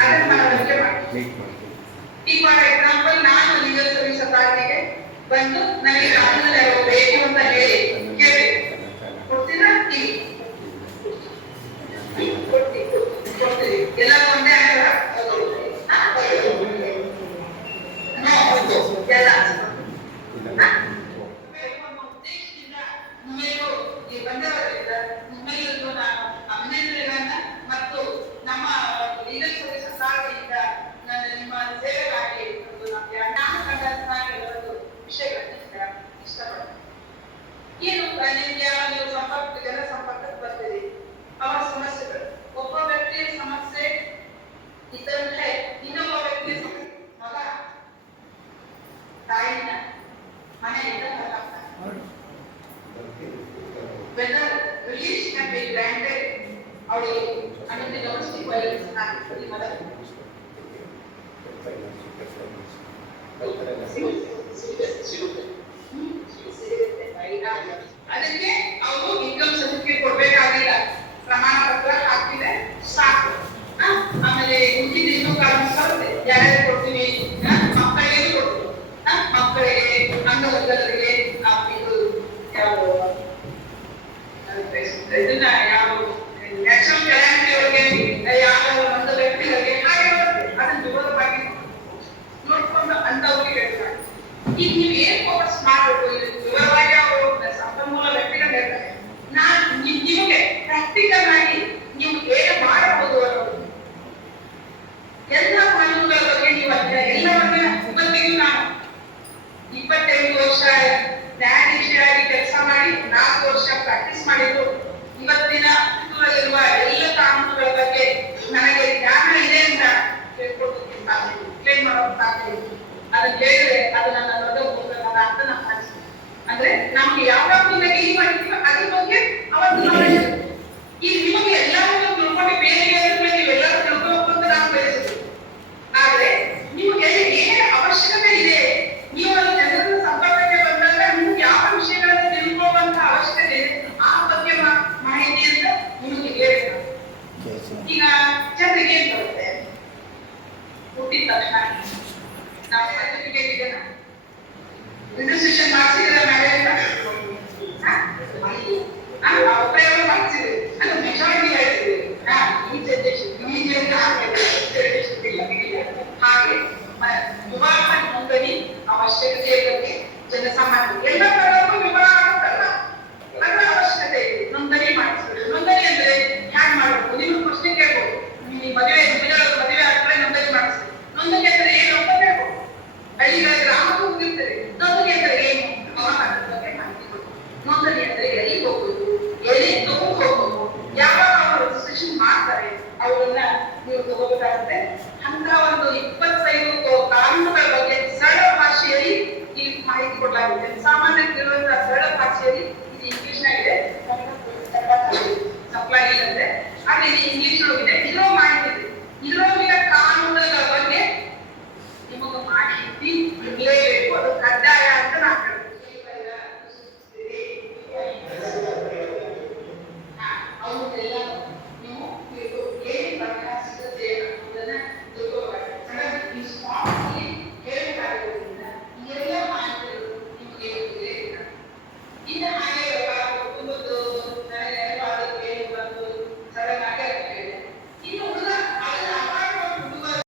ಅದನ್ನ ನಾವು ರೆಫ್ಲೆಕ್ಟ್ ಮಾಡ್ತೀವಿ ಫಾರ್ ಎಕ್ಸಾಂಪಲ್ ನಾನು ಲೀಗಲ್ ಸರ್ವಿಸ್ ಬಂದು ನನಗೆ ಕಾನೂನಲ್ಲಿ ಅವರು ಬೇಕು ಅಂತ ಹೇಳಿ. Whether release can be granted or under the domestic violence act to the mother. ಈಗ ಏನ್ ಫೋಕಸ್ ಮಾಡಬೇಕು ಸಂಪನ್ಮೂಲ ವ್ಯಕ್ತಿಗಳು ಹೇಳ್ತಾರೆ ನಾನು ನಿಮಗೆ ಪ್ರಾಕ್ಟಿಕಲ್ ಆಗಿ ನೀವು ಹೇಗೆ ಮಾಡಬಹುದು ಅನ್ನೋದು ಎಲ್ಲ ಕಾನೂನುಗಳ ಬಗ್ಗೆ ನೀವು ನಾನು ಇಪ್ಪತ್ತೈದು ವರ್ಷ ನ್ಯಾಯಾಧೀಶರಾಗಿ ಕೆಲಸ ಮಾಡಿ, ನಾಲ್ಕು ವರ್ಷ ಪ್ರಾಕ್ಟೀಸ್ ಮಾಡಿದ್ದು ಇವತ್ತಿನ ಕಾನೂನುಗಳ ಬಗ್ಗೆ ನನಗೆ ಜ್ಞಾನ ಇದೆ ಅಂತ ಇಲ್ಲ. ಕ್ಲೇಮ್ ಇಲ್ಲ. ಅದನ್ನ ಹೇಳಿದ್ರೆ ಅದು ನನ್ನ ದೊಡ್ಡ ಮುಖದ ಅಂತ ನಾನು ಅನಿಸ್ತದೆ ಅಂದ್ರೆ ನಮ್ಗೆ ಯಾವ ಈ ಮಾಡಿರ್ತೀವೋ ಅದ್ರ ಬಗ್ಗೆ ಅವತ್ತು. ಈಗ ನಿಮಗೆ ಎಲ್ಲವನ್ನೂ ತಿಳ್ಕೊಂಡು ಬೇರೆ ಬೇರೆ ನೀವೆಲ್ಲರೂ ತಿಳ್ಕೊಬೇಕು ನಾವು ಬಯಸಿದ್ವಿ ಆದ್ರೆ ನಿಮಗೆ ಏನೇ ಅವಶ್ಯಕತೆ ಇದೆ ನೀವು ಅಲ್ಲಿ ಜನರ ಸಂಪರ್ಕಕ್ಕೆ ಬಂದಾಗ ನಿಮ್ಗೆ ಯಾವ ವಿಷಯಗಳನ್ನು ತಿಳ್ಕೊಳ್ಳುವಂತ ಅವಶ್ಯಕತೆ ಇದೆ ಆ ಬಗ್ಗೆ ಮಾಹಿತಿಯಿಂದ ನಿಮಗೆ ಬೇಕು ಈಗ ಜನರಿಗೆ ಏನ್ ಬರುತ್ತೆ? ಹುಟ್ಟಿದ ತಕ್ಷಣ. ನಾವು ಸರ್ಟಿಫಿಕೇಟ್ ಇದೆನಾ ಹಾಗೆ ಮ- ವಿವಾಹ ನೋಂದಣಿ ಅವಶ್ಯಕತೆ ಬಗ್ಗೆ ಜನಸಾಮಾನ್ಯ ಎಲ್ಲ ಅದೇ ಇಂಗ್ಲಿಷ್ ಇದೆ ಇರೋ ಮಾಡಿದ್ರಿ ಇರೋವಿನ ಕಾನೂನುಗಳ ಬಗ್ಗೆ ನಿಮಗೆ ಮಾಹಿತಿ ಇರಲೇಬೇಕು ಅದು ಕಡ್ಡಾಯ ಅಂತ ನಾನು In